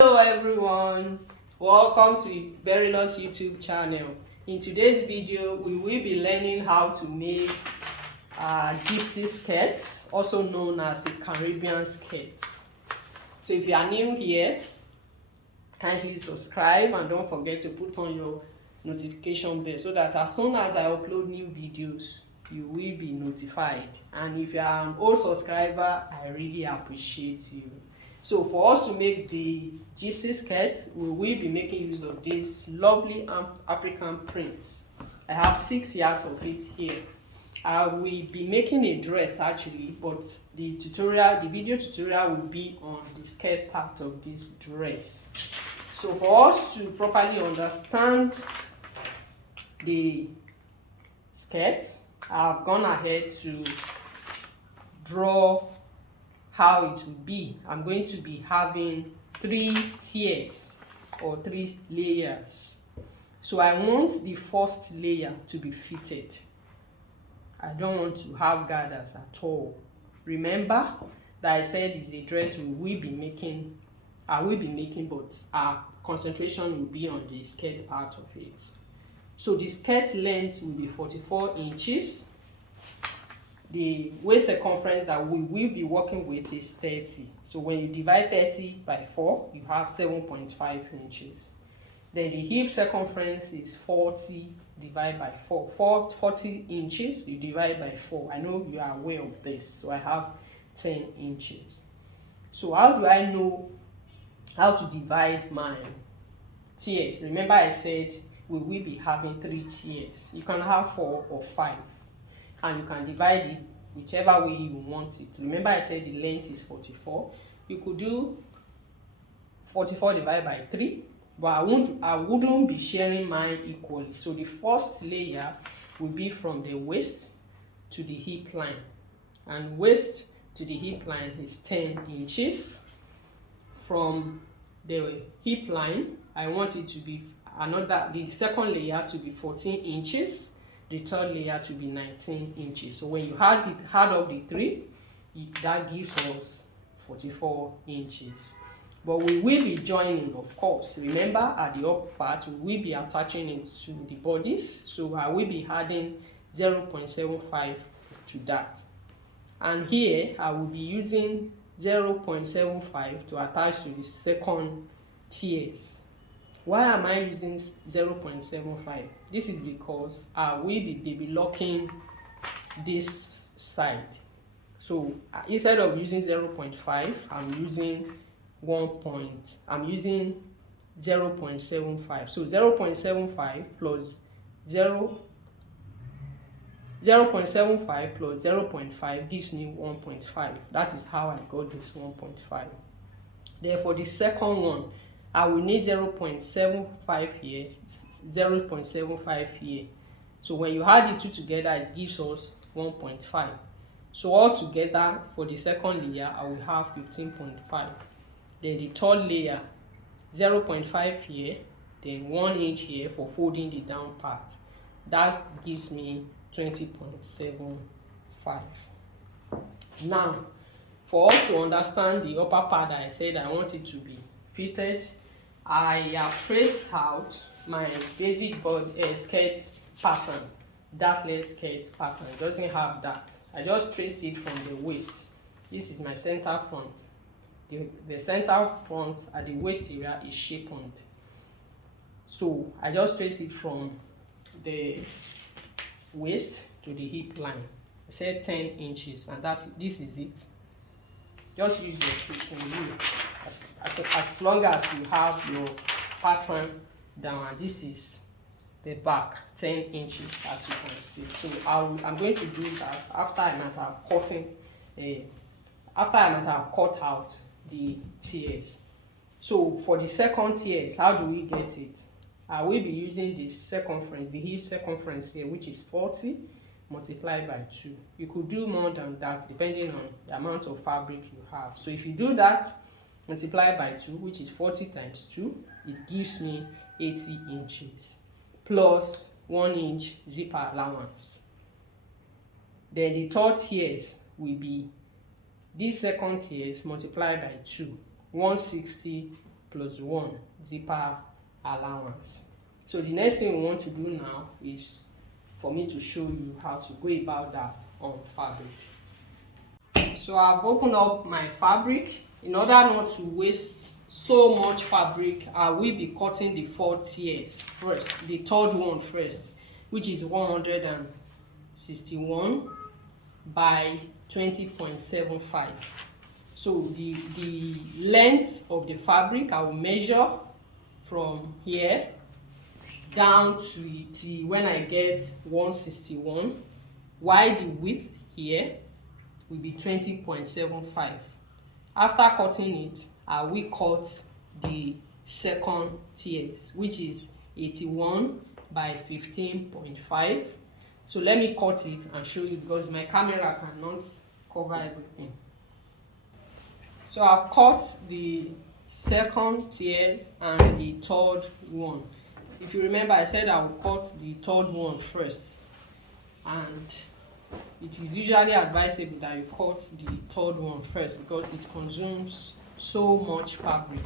Hello everyone, welcome to Verilous YouTube channel. In today's video, we will be learning how to make gypsy skirts, also known as a Caribbean skirts. So if you are new here, kindly subscribe and don't forget to put on your notification bell so that as soon as I upload new videos, you will be notified. And if you are an old subscriber, I really appreciate you. So for us to make the gypsy skirts, we will be making use of these lovely African prints. I have 6 yards of it here. I will be making a dress actually, but the video tutorial will be on the skirt part of this dress. So for us to properly understand the skirts, I've gone ahead to draw how it will be. I'm going to be having 3 tiers or 3 layers. So I want the first layer to be fitted. I don't want to have gathers at all. Remember that I said it's a dress we will be making. I will be making, but our concentration will be on the skirt part of it. So the skirt length will be 44 inches. The waist circumference that we will be working with is 30. So when you divide 30 by 4, you have 7.5 inches. Then the hip circumference is 40 divided by 40 inches, you divide by 4. I know you are aware of this, so I have 10 inches. So how do I know how to divide my tiers? Remember I said we will be having 3 tiers. You can have 4 or 5. And you can divide it whichever way you want it. Remember I said the length is 44. You could do 44 divided by 3, but I wouldn't be sharing mine equally. So the first layer will be from the waist to the hip line, and waist to the hip line is 10 inches. From the hip line, I want it to be the second layer to be 14 inches. The third layer to be 19 inches. So when you add up the 3, that gives us 44 inches. But we will be joining, of course. Remember, at the upper part, we will be attaching it to the bodies. So I will be adding 0.75 to that. And here, I will be using 0.75 to attach to the second tiers. Why am I using 0.75? This is because I will be baby locking this side. So instead of using 0.5, I'm using 0.75. So 0.75 plus 0.75 plus 0.5 gives me 1.5. That is how I got this 1.5. Therefore, the second one, I will need 0.75 here, 0.75 here. So when you add the two together, it gives us 1.5. So altogether, for the second layer, I will have 15.5. Then the third layer, 0.5 here, then 1 inch here for folding the down part. That gives me 20.75. Now, for us to understand the upper part that I said I want it to be fitted, I have traced out my basic skirt pattern. That leg skirt pattern, it doesn't have that. I just traced it from the waist. This is my center front. The center front at the waist area is shapen. So I just traced it from the waist to the hip line. I said 10 inches, and this is it. Just use your tracing rule as long as you have your pattern down, and this is the back, 10 inches, as you can see. So I'm going to do that after I might have cut out the tiers. So for the second tiers, how do we get it? I will be using the circumference, the hip circumference here, which is 40 multiplied by 2. You could do more than that depending on the amount of fabric you have. So if you do that, multiply by 2, which is 40 times 2, it gives me 80 inches plus 1 inch zipper allowance. Then the third tiers will be this second tiers multiplied by 2, 160 plus 1 zipper allowance. So the next thing we want to do now is for me to show you how to go about that on fabric. So I've opened up my fabric. In order not to waste so much fabric, I will be cutting the 4 tiers first, the third one first, which is 161 by 20.75. So the length of the fabric I will measure from here down to when I get 161, while the width here will be 20.75. After cutting it, I will cut the second tiers, which is 81 by 15.5. So let me cut it and show you, because my camera cannot cover everything. So I've cut the second tiers and the third one. If you remember, I said I will cut the third one first, and it is usually advisable that you cut the third one first because it consumes so much fabric.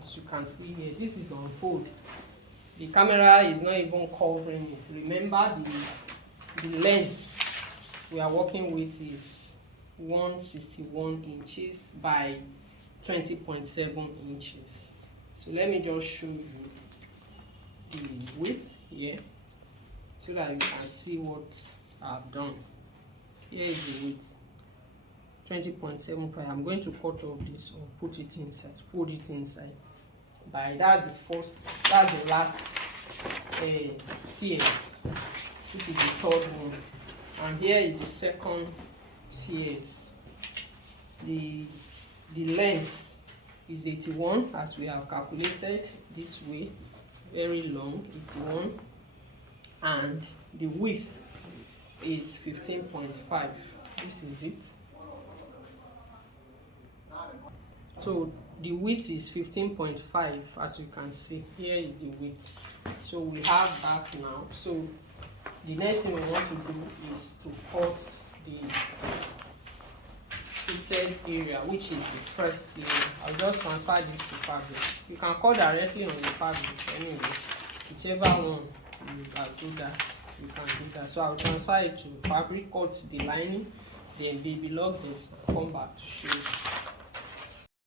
As you can see here, this is on fold. The camera is not even covering it. Remember, the length we are working with is 161 inches by 20.7 inches. So let me just show you the width here so that you can see what I've done. Here is the width, 20.75. I'm going to cut off this or put it inside, fold it inside. That's the last tier. This is the third one, and here is the second tiers. The length is 81, as we have calculated this way, very long, 81, and the width is 15.5. This is it. So the width is 15.5, as you can see. Here is the width. So we have that now. So the next thing we want to do is to cut the fitted area, which is the first area. I'll just transfer this to fabric. You can cut directly on the fabric anyway. Whichever one you can do that, you can do that. So I'll transfer it to fabric, cut the lining, then baby lock this, and come back to show you.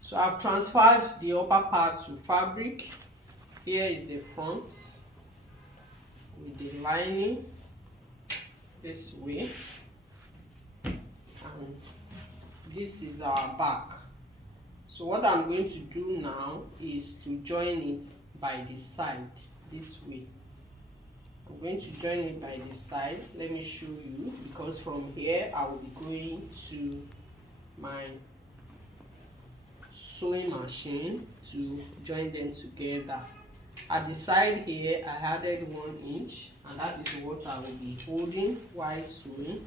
So I've transferred the upper part to fabric. Here is the front with the lining this way, and this is our back. So what I'm going to do now is to join it by the side this way. I'm going to join it by the side. Let me show you, because from here I will be going to my sewing machine to join them together. At the side here, I added 1 inch, and that is what I will be holding while sewing.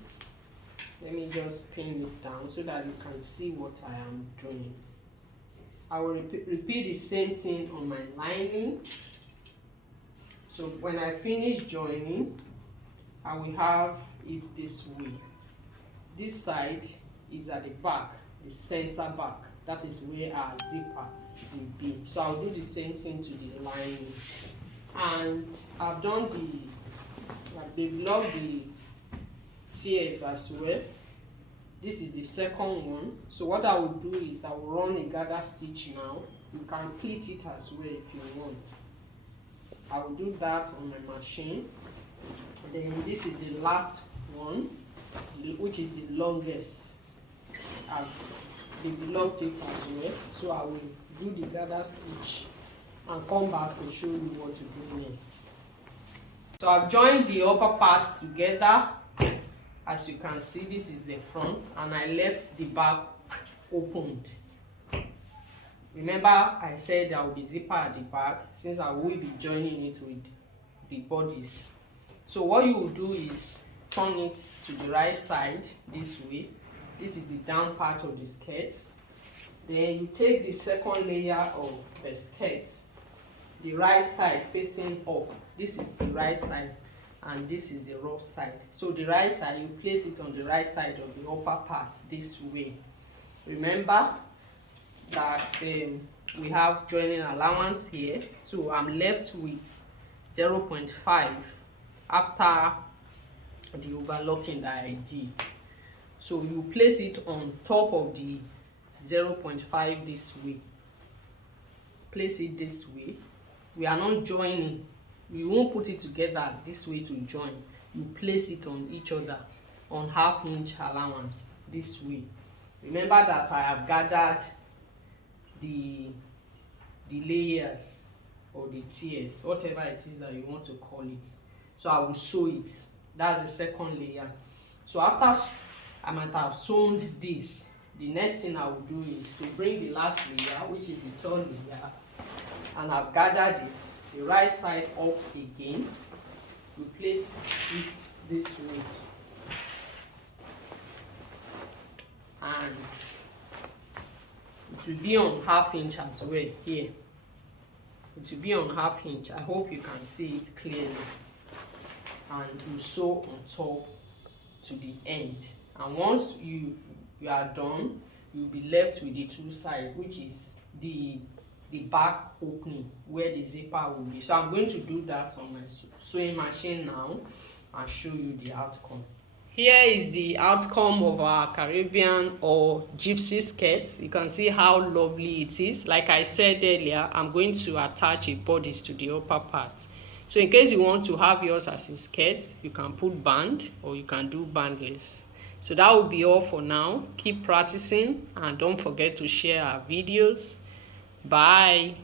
Let me just pin it down so that you can see what I am doing. I will repeat the same thing on my lining. So when I finish joining, I will have it this way. This side is at the back, the center back. That is where our zipper will be. So I'll do the same thing to the lining. And I've done they've locked the tiers as well. This is the second one. So what I will do is I will run a gather stitch now. You can pleat it as well if you want. I will do that on my machine. Then this is the last one, which is the longest. They've locked it as well. So I will do the gather stitch and come back to show you what to do next. So I've joined the upper parts together. As you can see, this is the front, and I left the back opened. Remember, I said there will be zipper at the back, since I will be joining it with the bodies. So what you will do is turn it to the right side this way. This is the down part of the skirt. Then you take the second layer of the skirt, the right side facing up. This is the right side, and this is the rough side. So the right side, you place it on the right side of the upper part this way. Remember that we have joining allowance here, so I'm left with 0.5 after the overlocking that I did. So you place it on top of the 0.5 this way. Place it this way. We are not joining, we won't put it together this way to join. You place it on each other on 1/2 inch allowance this way. Remember that I have gathered the layers or the tiers, whatever it is that you want to call it. So I will sew it. That's the second layer. So after I might have sewn this, the next thing I will do is to bring the last layer, which is the third layer, and I've gathered it the right side up again. We place it this way, and it will be on 1/2 inch as well here. It will be on 1/2 inch. I hope you can see it clearly. And you sew on top to the end. And once you are done, you'll be left with the two sides, which is the back opening where the zipper will be. So I'm going to do that on my sewing machine now and show you the outcome. Here is the outcome of our Caribbean or gypsy skirt. You can see how lovely it is. Like I said earlier, I'm going to attach a bodice to the upper part. So in case you want to have yours as a skirt, you can put band or you can do bandless. So that will be all for now. Keep practicing and don't forget to share our videos. Bye.